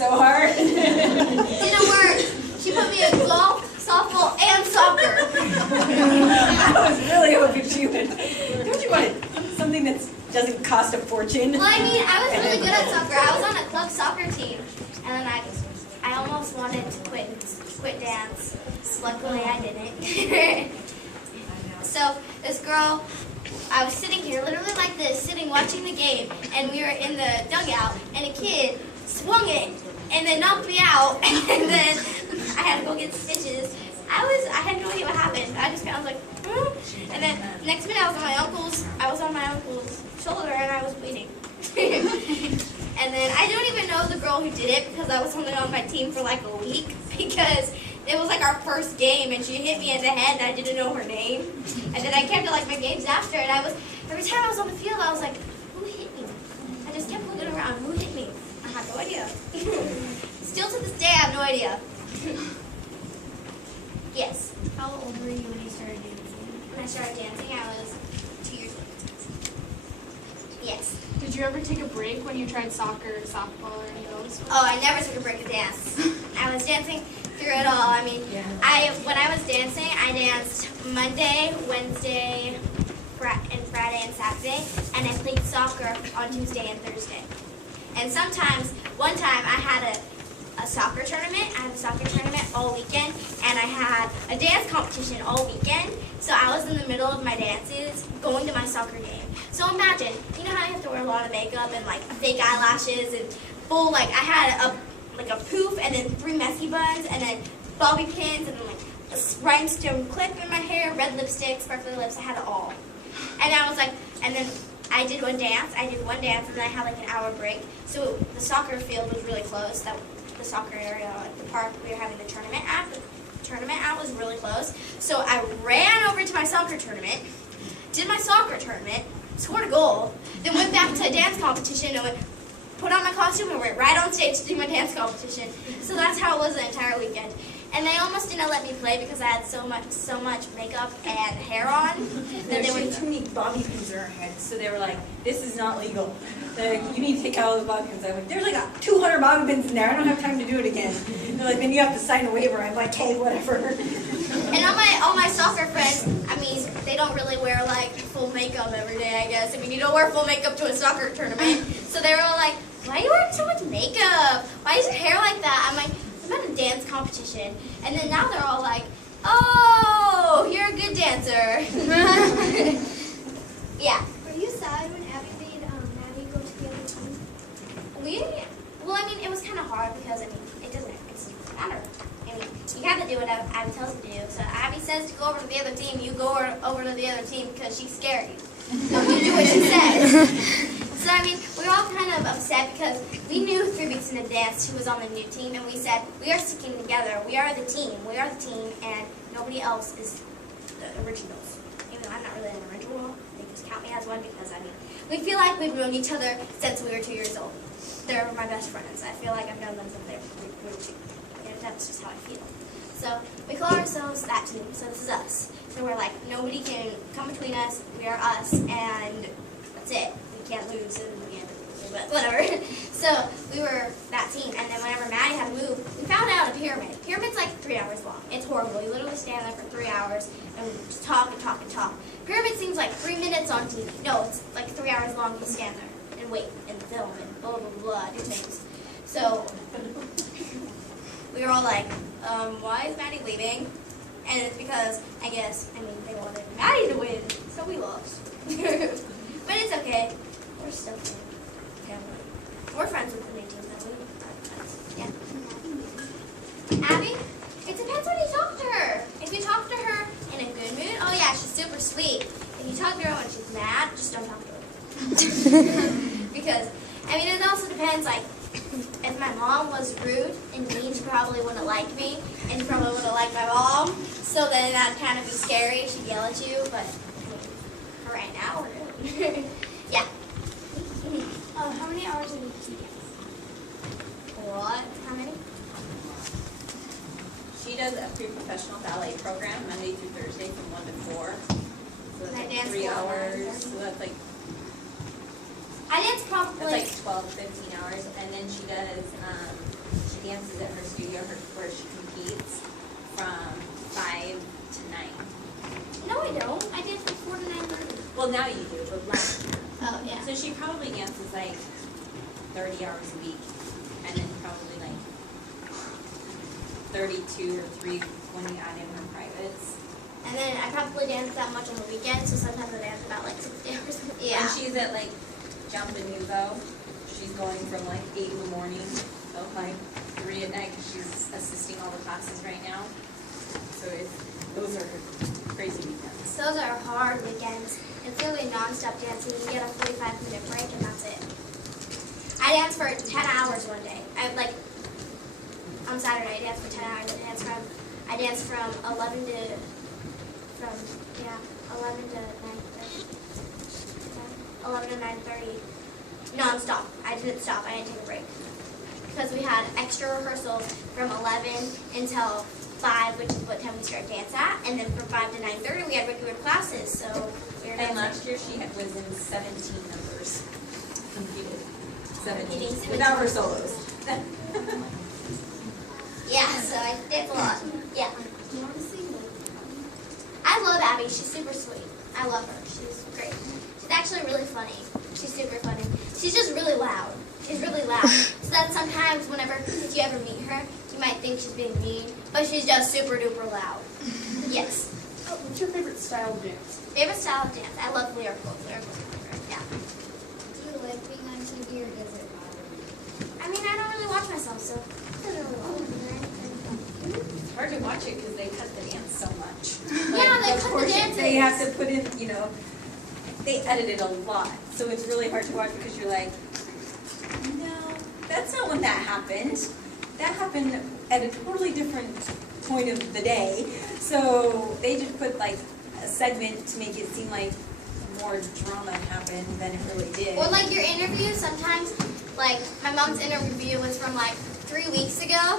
so hard. Didn't work. She put me in golf, softball, and soccer. I was really hoping she would. Don't you want something that doesn't cost a fortune? Well, I mean, I was really good at soccer. I was on a club soccer team, and then I almost wanted to quit dance. Luckily, I didn't. So this girl, I was sitting here, literally like this, sitting watching the game, and we were in the dugout, and a kid swung it, and then knocked me out, and then I had to go get stitches. I had no idea what happened. I just kind of was like, and then next minute I was on my uncle's shoulder, and I was bleeding. And then I don't even know the girl who did it because I was only on my team for like a week because it was like our first game, and she hit me in the head, and I didn't know her name. And then I kept it like my games after, and every time I was on the field, I was like, who hit me? I just kept looking around, who hit me? I have no idea. Still to this day, I have no idea. Yes. How old were you when you started dancing? When I started dancing, I was 2 years old. Yes. Did you ever take a break when you tried soccer, softball, or any of those? Oh, I never took a break of dance. I was dancing through it all. I mean, when I was dancing, I danced Monday, Wednesday, and Friday and Saturday, and I played soccer on Tuesday and Thursday. And sometimes, one time I had a soccer tournament. I had a soccer tournament all weekend, and I had a dance competition all weekend. So I was in the middle of my dances going to my soccer game. So imagine, you know how you have to wear a lot of makeup and like fake eyelashes and full, like I had a poof and then 3 messy buns and then bobby pins and then like a rhinestone clip in my hair, red lipstick, sparkly lips. I had it all. And I was like, and then I did one dance, and then I had like an hour break. So the soccer field was really close. The soccer area at the park we were having the tournament at was really close. So I ran over to my soccer tournament, did my soccer tournament, scored a goal, then went back to a dance competition and put on my costume and went right on stage to do my dance competition. So that's how it was the entire weekend. And they almost didn't let me play because I had so much makeup and hair on. There were too many bobby pins in our heads, so they were like, this is not legal. They're like, you need to take out all the bobby pins. I'm like, there's like 200 bobby pins in there. I don't have time to do it again. They're like, then you have to sign a waiver. I'm like, hey, whatever. And all my soccer friends, I mean, they don't really wear like full makeup every day, I guess. I mean, you don't wear full makeup to a soccer tournament. So they were all like, why are you wearing so much makeup? Why is your hair like that? I'm like, I'm at a dance competition. And then now they're all like, oh, you're a good dancer. Yeah. Were you sad when Abby made Maddie go to the other team? Well, I mean, it was kind of hard because, I mean, it's matter. I mean, you have to do what Abby tells you to do. So Abby says to go over to the other team, you go over to the other team because she's scary. So you do what she says. So, I mean, we were all kind of upset because we knew 3 weeks in advance who was on the new team, and we said, we are sticking together. We are the team, and nobody else is the originals. Even though I'm not really an original, they just count me as one because, I mean, we feel like we've known each other since we were 2 years old. They're my best friends. I feel like I've known them since we were 2. And that's just how I feel. So we call ourselves that team, so this is us. So we're like, nobody can come between us, we are us, and that's it. We can't lose, and we can't lose, but whatever. So we were that team, and then whenever Maddie had to move, we found out a pyramid. Pyramid's like 3 hours long. It's horrible. You literally stand there for 3 hours and just talk and talk and talk. Pyramid seems like 3 minutes on TV. No, it's like 3 hours long. You stand there and wait and film and blah, blah, blah, blah, do things. So we were all like, why is Maddie leaving? And it's because, I guess, they wanted Maddie to win, so we lost. But it's okay. We're still family. We're friends with the new team, though. Yeah. Abby? It depends when you talk to her. If you talk to her in a good mood, oh yeah, she's super sweet. If you talk to her when she's mad, just don't talk to her. Because, it also depends, like, if my mom was rude and mean, she probably wouldn't like me, and probably wouldn't like my mom. So then that'd kind of be scary. She'd yell at you, but for right now, we're good. Yeah. How many hours a week do you dance? What? How many? She does a pre-professional ballet program Monday through Thursday from 1 to 4. So that's And I like dance 3 4 hours. hours. So that's like I I dance probably. It's like 12, 15 hours, and then she does, she dances at her studio where she competes from 5 to 9. No, I don't. I dance from 4 to 9:30. Well, now you do, but last year. Oh yeah. So she probably dances like 30 hours a week, and then probably like 32 or 3 when you add in her privates. And then I probably dance that much on the weekends, so sometimes I dance about like 60 hours. Yeah. And she's at like Jump and Nouveau. She's going from like 8 in the morning till like 3 at night because she's assisting all the classes right now. So those are crazy weekends. Those are hard weekends. It's really non-stop dancing. You get a 45-minute break and that's it. I danced for 10 hours one day. On Saturday I danced for 10 hours. I danced from 11 to 9:30 non-stop. I didn't stop. I didn't take a break because we had extra rehearsals from 11 until 5, which is what time we start dance at, and then from 5 to 9:30 we had regular classes. So we were And last year she was in 17 numbers. Competed. 17. Without her solos. Yeah, so I dance a lot. Yeah. I love Abby. She's super sweet. I love her. She's great. She's actually really funny. She's super funny. She's just really loud. She's really loud. So that sometimes if you ever meet her, you might think she's being mean, but she's just super duper loud. Yes. Oh, what's your favorite style of dance? Favorite style of dance? I love lyrical. Lyrical. Yeah. Do you like being on TV or does it bother you? I mean, I don't really watch myself, so it doesn't really bother me. It's hard to watch it because they cut the dance so much. Yeah, they the cut the portion- dances. They have to put in, they edit it a lot. So it's really hard to watch because you're like, no, that's not when that happened. That happened at a totally different point of the day. So they just put like a segment to make it seem like more drama happened than it really did. Or like your interview, sometimes, like my mom's interview was from like 3 weeks ago,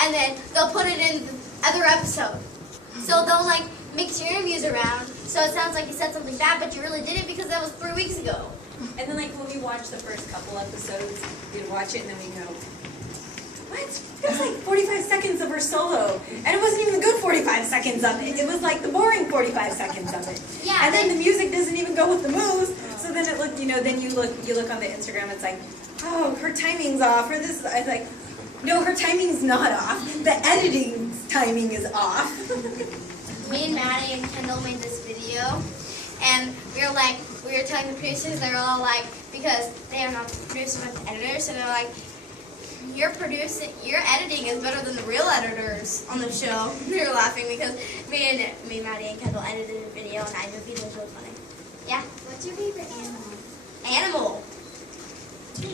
and then they'll put it in the other episode. So they'll like mix your interviews around, so it sounds like you said something bad, but you really didn't because that was 3 weeks ago. And then like when we watch the first couple episodes, we'd watch it and then we go, what? It was like 45 seconds of her solo. And it wasn't even the good 45 seconds of it. It was like the boring 45 seconds of it. Yeah. And then the music doesn't even go with the moves. So then it looked, then you look on the Instagram, it's like, oh, her timing's off, or this, I was like, no, her timing's not off. The editing timing is off. Me and Maddie and Kendall made this video, and we were telling the producers, they were all like, because they are not the producers but the editors, so they're like, your editing is better than the real editors on the show. We were laughing because me, Maddie, and Kendall edited a video, and the video was really funny. Yeah. What's your favorite animal? Animal.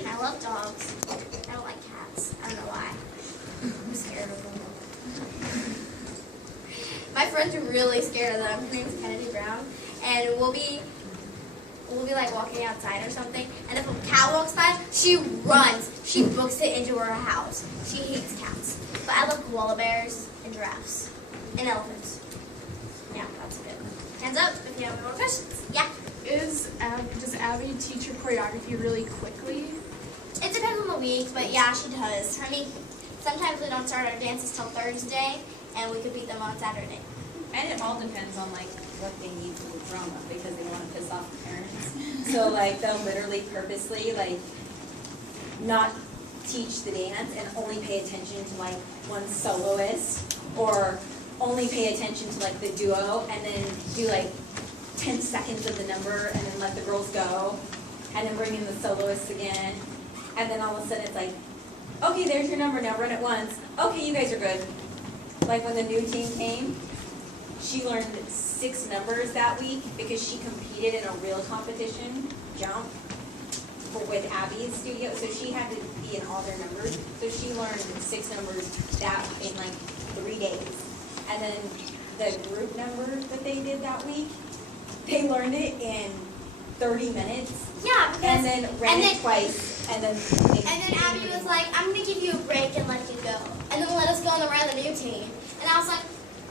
I love dogs. I don't like cats. I don't know why. I'm scared of them. My friends are really scared of them. Her name's Kennedy Brown, and we'll be like walking outside or something, and if a cow walks by, she runs. She books it into her house. She hates cats. But I love koala bears and giraffes and elephants. Yeah, that's good. Hands up if you have any more questions. Yeah. Does Abby teach her choreography really quickly? It depends on the week, but yeah, she does. I mean, sometimes we don't start our dances till Thursday, and we could beat them on Saturday. And it all depends on like what they need for the drama because they want to piss off the parents. So like they'll literally purposely like not teach the dance and only pay attention to like one soloist, or only pay attention to like the duo and then do like 10 seconds of the number and then let the girls go and then bring in the soloists again. And then all of a sudden it's like, okay, there's your number, now run it once. Okay, you guys are good. Like when the new team came, she learned 6 numbers that week because she competed in a real competition, jump, with Abby's studio. So she had to be in all their numbers. So she learned 6 numbers that in like 3 days. And then the group number that they did that week, they learned it in 30 minutes. Yeah, because And then ran it twice. And then Abby was like, I'm going to give you a break and let you go. And then let us go on around the new team. And I was like,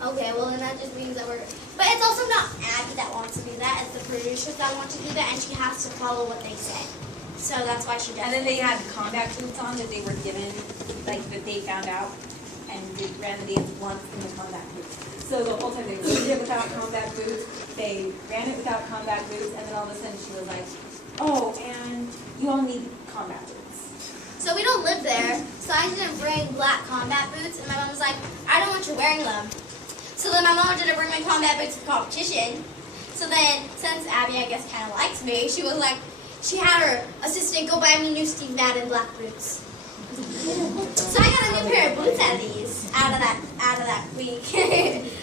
okay, well then that just means that we're... But it's also not Abby that wants to do that. It's the producers that want to do that. And she has to follow what they say. So that's why she does And then it. they had combat boots on that they were given, like that they found out, and they ran the dance once in the combat boots. So the whole time they did it without combat boots, they ran it without combat boots, and then all of a sudden she was like, oh, and you all need combat boots. So we don't live there, so I didn't bring black combat boots, and my mom was like, I don't want you wearing them. So then my mom didn't bring my combat boots for competition. So then, since Abby, I guess, kind of likes me, she was like, she had her assistant go buy me new Steve Madden black boots. So I got a new pair of boots out of that week.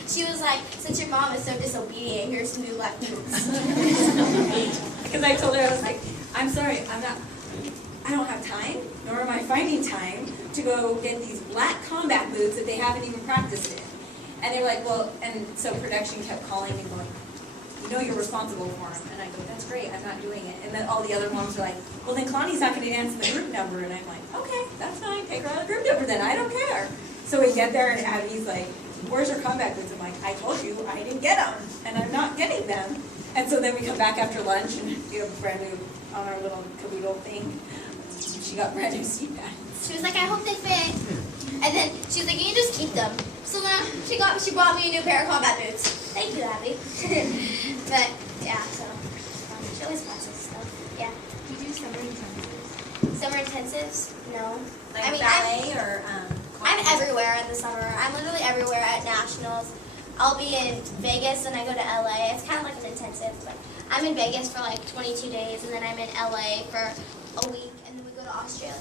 She was like, since your mom is so disobedient, here's some new black boots. Because I told her, I was like, I'm sorry, I don't have time, nor am I finding time to go get these black combat boots that they haven't even practiced in. And they were like, well, and so production kept calling and going, you know you're responsible for them. And I go, that's great, I'm not doing it. And then all the other moms are like, well then Kalani's not going to dance in the group number. And I'm like, okay, that's fine, take her out of the group number then, I don't care. So we get there and Abby's like, where's your combat boots? I'm like, I told you I didn't get them, and I'm not getting them. And so then we come back after lunch and brand new on our little caboodle thing. She got brand new seat pads. She was like, I hope they fit. And then she was like, you can just keep them. So then she bought me a new pair of combat boots. Thank you, Abby. But yeah, so she always buys us stuff. Yeah. Do you do summer intensives? Summer intensives? No. Like I mean, ballet or I'm everywhere in the summer. I'm literally everywhere at nationals. I'll be in Vegas and I go to LA. It's kind of like an intensive, but I'm in Vegas for like 22 days and then I'm in LA for a week and then we go to Australia.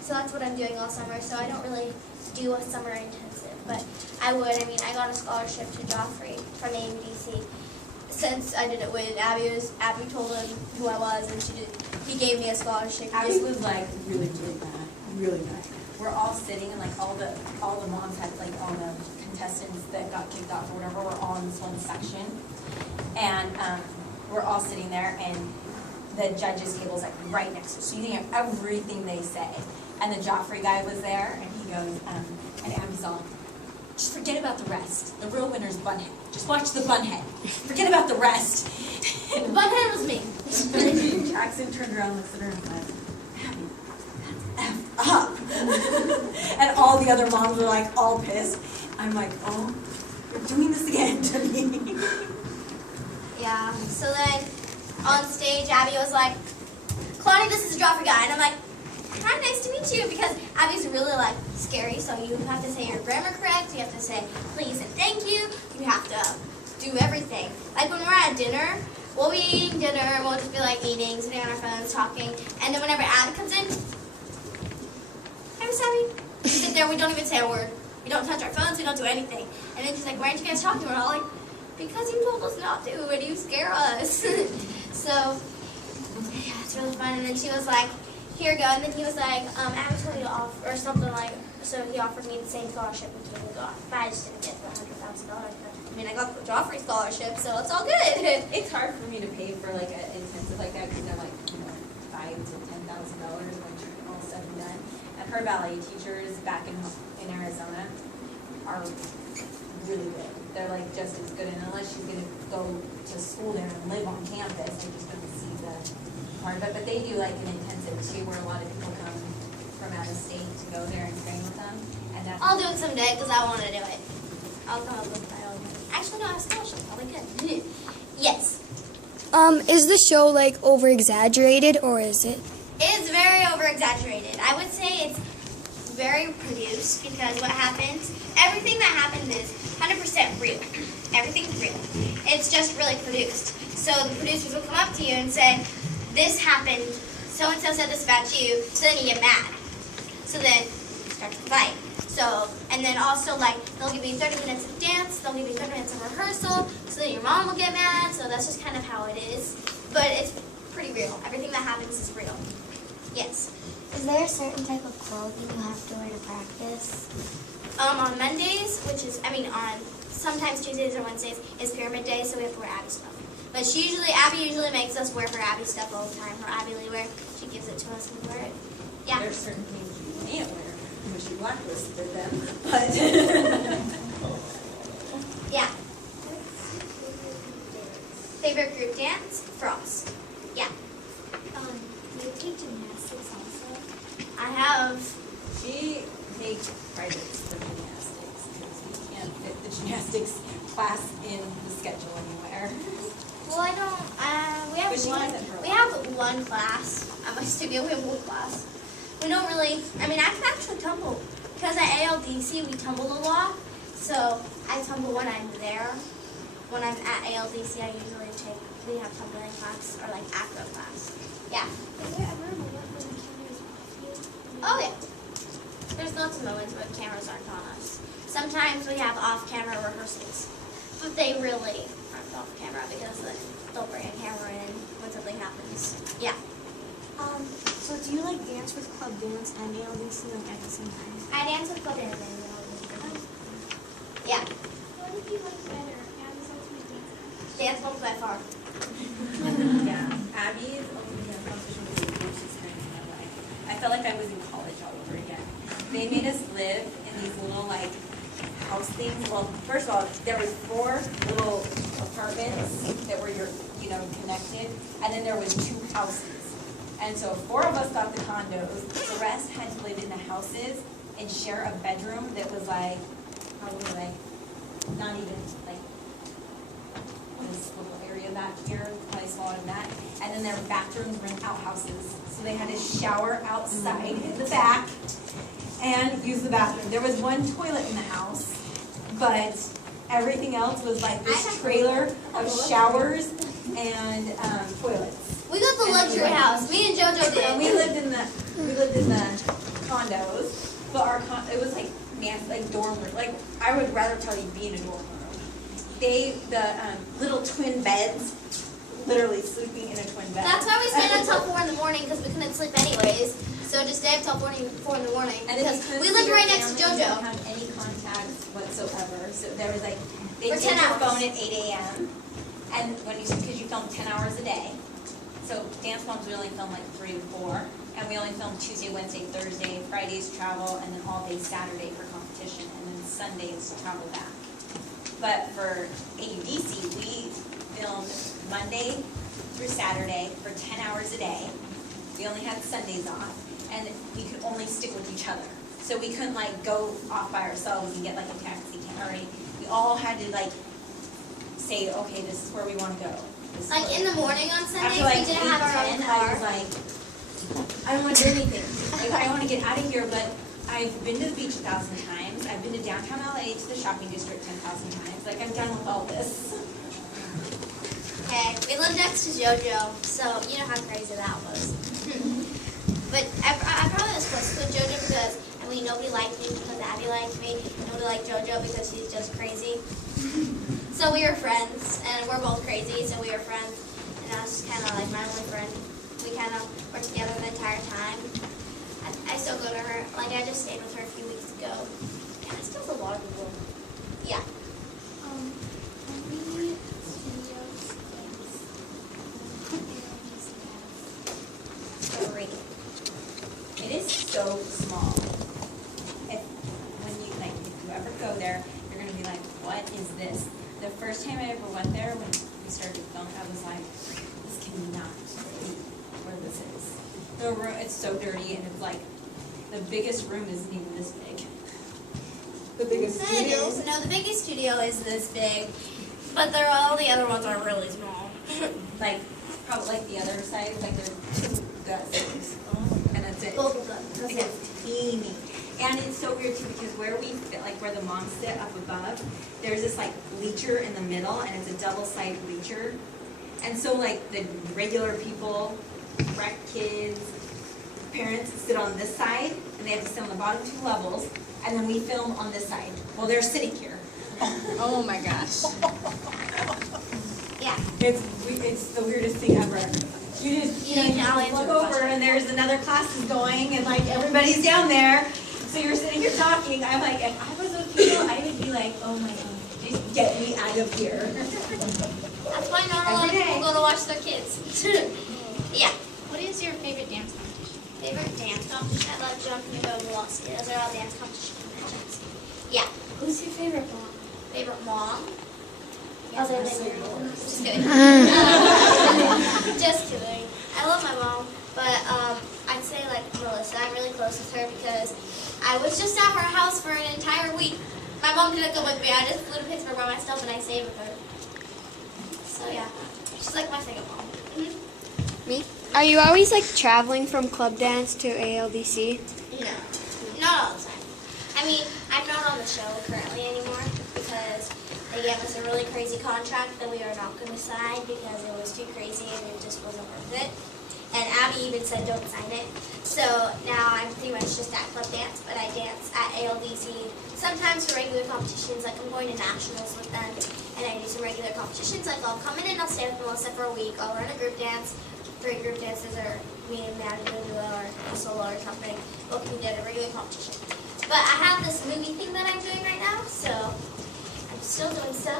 So that's what I'm doing all summer. So I don't really do a summer intensive, but I would. I mean, I got a scholarship to Joffrey from AMDC. Since I did it with Abby, Abby told him who I was and he gave me a scholarship. Abby was like really bad, really bad. We're all sitting and like all the moms had like all the contestants that got kicked off or whatever were all in this one section, and we're all sitting there and the judges table's like right next to us. So you think of everything they say, and the Joffrey guy was there and he goes and Abby's all, just forget about the rest. The real winner's Bunhead. Just watch the Bunhead. Forget about the rest. The Bunhead was me. Jackson turned around, looked at her, and went, Abby, that's F up. And all the other moms were like all pissed. I'm like, oh, you're doing this again to me. Yeah. So then on stage, Abby was like, Kalani, this is a Joffrey guy. And I'm like, hi, nice to meet you. Because Abby's really like scary. So you have to say your grammar correct. You have to say please and thank you. You have to do everything. Like when we're at dinner, we'll be eating dinner and we'll just be like eating, sitting on our phones, talking. And then whenever Abby comes in, hi, Miss Abby. We sit there, we don't even say a word. We don't touch our phones, we don't do anything. And then she's like, why aren't you guys talking? We're all like, because you told us not to and you scare us. So, yeah, it's really fun. And then she was like, here you go. And then he was like, Abby told you to offer, or something like, so he offered me the same scholarship and told me to go off. But I just didn't get the $100,000. I mean, I got the Joffrey scholarship, so it's all good. It's hard for me to pay for like an intensive like that because they're like, $5,000 to $10,000 when you're all said and done. And her ballet teachers back in Arizona are really good. They're like just as good, and unless she's gonna go to school there and live on campus, I just don't see the part of it. But they do like an intensive too, where a lot of people come from out of state to go there and train with them. And that's I'll do it someday because I want to do it. I'll come up with my own. Actually, no, I have a scholarship. I'll be good. Yes. Is the show like over exaggerated or is it? It's very over exaggerated. I would say it's very produced because what happens, everything that happens is 100% real. Everything's real. It's just really produced. So the producers will come up to you and say, this happened, so-and-so said this about you, so then you get mad. So then you start to fight. So, and then also like, they'll give you 30 minutes of dance, they'll give you 30 minutes of rehearsal, so then your mom will get mad, so that's just kind of how it is. But it's pretty real. Everything that happens is real. Yes. Is there a certain type of clothing you have to wear to practice? On Mondays, which is, on sometimes Tuesdays or Wednesdays, is Pyramid Day, so we have to wear Abby stuff. But Abby usually makes us wear her Abby stuff all the time, her Abby Lee wear. She gives it to us and we wear it. Yeah. There's certain things you can't wear. I wish you blacklisted them, but. Yeah. Favorite group dance? Frost. Yeah. Do you teach have. She takes privates for gymnastics because we can't fit the gymnastics class in the schedule anywhere. Well, I don't. We have But she one. has it for a We while. have one class at my studio. We have one class. We don't really. I mean, I can actually tumble because at ALDC we tumble a lot. So I tumble when I'm there. When I'm at ALDC, I usually take. We have tumbling class or like acro class. Yeah. Is there ever a moment when the camera is off you? Oh yeah. There's lots of moments when cameras aren't on us. Sometimes we have off-camera rehearsals, but they really aren't off-camera because they'll bring a camera in when something happens. Yeah. So do you like dance with club dance and ALDC like at the same time? I dance with club dance and yeah. What did you like better? Besides my dance? Dance won't by far. Yeah, Abby's only dance competition was the most experience of my life. I felt like I was in college all over again. They made us live in these little like house things. Well, first of all, there was 4 little apartments that were connected, and then there was 2 houses. And so 4 of us got the condos. The rest had to live in the houses and share a bedroom that was like probably like not even like this little area back here, probably smaller than that. And then their bathrooms were in outhouses. So they had to shower outside in the back and use the bathroom. There was 1 toilet in the house, but everything else was like this trailer of showers and toilets. We got the luxury house. Me and JoJo did. And we lived in the condos, but it was like dorm room. Like I would rather tell you be in a dorm room. The little twin beds, literally sleeping in a twin bed. That's why we stayed until 4 in the morning because we couldn't sleep anyways. So just stay up till 4 in the morning And if you because couldn't we see lived your right next to family, you JoJo. didn't have any contacts whatsoever. So there was like, they For take 10 your hours. phone at 8 a.m. And because you film 10 hours a day. So dance moms, we only film like 3 to 4. And we only film Tuesday, Wednesday, Thursday, Fridays travel, and then all day Saturday for competition, and then Sundays travel back. But for AUDC, we filmed Monday through Saturday for 10 hours a day. We only had Sundays off, and we could only stick with each other. So we couldn't like go off by ourselves and get like a taxi or anything. We all had to like say, okay, this is where we want to go. This is Like where- in the morning on Sundays, After like we didn't have our 8, own 10, I car. was like, I don't want to do anything. Like, I want to get out of here, but I've been to the beach 1,000 times. I've been to downtown LA to the shopping district 10,000 times. Like, I'm done with all this. Okay, we lived next to JoJo, so you know how crazy that was. But I probably was close with JoJo because, I mean, nobody liked me because Abby liked me. Nobody liked JoJo because she's just crazy. So we were friends, and we're both crazy, so we were friends. And I was just kind of like my only friend. We kind of were together the entire time. I still go to her. Like, I just stayed with her a few weeks ago. And I still have a lot of people. Yeah. How many studios Great. It is so small. If you ever go there, you're going to be like, what is this? The first time I ever went there, when we started filming, I was like, this cannot be where this is. The room, it's so dirty, and it's like, the biggest room isn't even this big. The biggest It studio. is. No, the biggest studio is this big, but all the other ones are really small. Like, probably like the other side, like there's 2 gusts, and that's it. Both of them. Like it's teeny. And it's so weird too because where we fit, like where the moms sit up above, there's this like bleacher in the middle, and it's a double-sided bleacher. And so like the regular people, rec kids, parents sit on this side, and they have to sit on the bottom 2 levels, and then we film on this side. Well, they're sitting here. Oh my gosh. Yeah. It's the weirdest thing ever. You just You can always look answer the over question. and there's another classes going and like everybody's down there. So you're sitting here talking. I'm like, if I was with people, I would be like, oh my God, just get me out of here. That's why not a lot of Every day. people go to watch their kids. Yeah. What is your favorite dance competition? Favorite dance competition? I love jumping over velocity. Those are all dance competition conventions. Yeah. Who's your favorite mom? Favorite mom? Other than your mom. Just kidding. Just kidding. I love my mom, but I'd say like Melissa. I'm really close with her because I was just at her house for an entire week. My mom didn't go with me. I just flew to Pittsburgh by myself and I stayed with her. So yeah, she's like my second mom. Me? Are you always like traveling from club dance to ALDC? No, not all the time. I mean, I'm not on the show currently anymore because they gave us a really crazy contract that we are not going to sign because it was too crazy and it just wasn't worth it. And Abby even said don't sign it. So now I'm pretty much just at club dance, but I dance at ALDC sometimes for regular competitions, like I'm going to nationals with them, and I do some regular competitions, like I'll come in and I'll stay with Melissa for a week, I'll run a group dance, 3 group dances, or me and Maddie do a duo or a solo or something, what can we do at a regular competition. But I have this movie thing that I'm doing right now, so I'm still doing stuff.